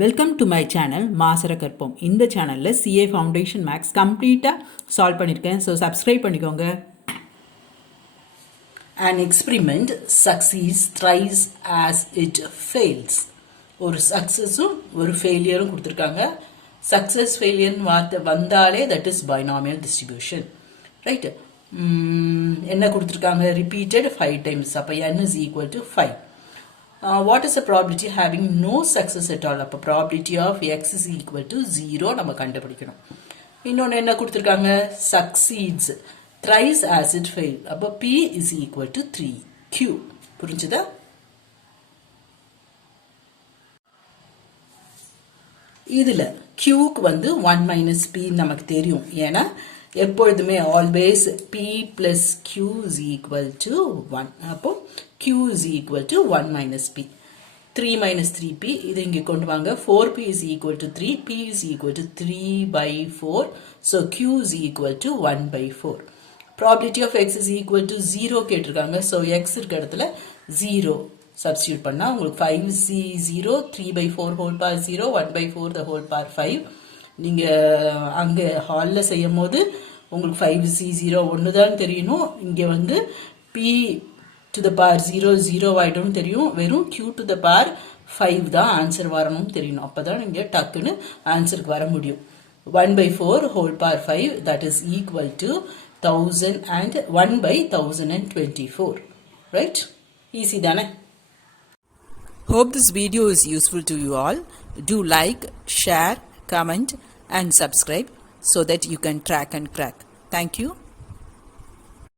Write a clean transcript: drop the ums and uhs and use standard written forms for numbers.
Welcome to my channel மாசரகற்போம். இந்த சேனலில் சிஏ ஃபவுண்டேஷன் மேக்ஸ் கம்ப்ளீட்டாக சால்வ் பண்ணியிருக்கேன். ஸோ சப்ஸ்கிரைப் பண்ணிக்கோங்க. An experiment succeeds thrice as it fails. ஒரு சக்ஸஸும் ஒரு ஃபெயிலியரும் கொடுத்துருக்காங்க. சக்ஸஸ் ஃபெயிலியர்னு வார்த்தை வந்தாலே that is binomial distribution, right? என்ன கொடுத்துருக்காங்க? Repeated 5 times. அப்போ n is equal to 5. What is the probability having no success at all? அப்போ probability of x is equal to 0 நம்ம கண்டுபிடிக்கணும். இன்னொன்று என்ன கொடுத்துருக்காங்க? succeeds thrice as it failed. அப்போ p is equal to 3q. புரிஞ்சுதா? இதில் qக்கு வந்து 1 minus p நமக்கு தெரியும். ஏன்னா எப்பொழுதுமே always p plus q is equal to 1. அப்போ q is equal to 1 minus p. 3 minus 3p இது இங்கே கொண்டு வாங்க. 4p is equal to 3. p is equal to 3 by 4. So q is equal to 1 by 4. Probability of x is equal to 0 கேட்டிருக்காங்க. So x இருக்க இடத்துல 0 substitute பண்ணா உங்களுக்கு 5c0 3 by 4 whole power 0 1 by 4 the whole power 5. நீங்கள் அங்கே ஹாலில் செய்யும் போது உங்களுக்கு 5c0 ஒன்று தான் தெரியணும். இங்கே வந்து p to the power 0 0 ஆகிடும் தெரியும். வெறும் q to the power 5 தான் ஆன்சர் வரணும் தெரியணும். அப்போ தான் நீங்கள் டக்குன்னு ஆன்சருக்கு வர முடியும். 1 by 4 whole power 5 that is equal to 1000 and 1 by 1024. Right? Easy தானே? Hope this video is useful to you all. Do like, share, comment and subscribe so that you can track and crack. Thank you.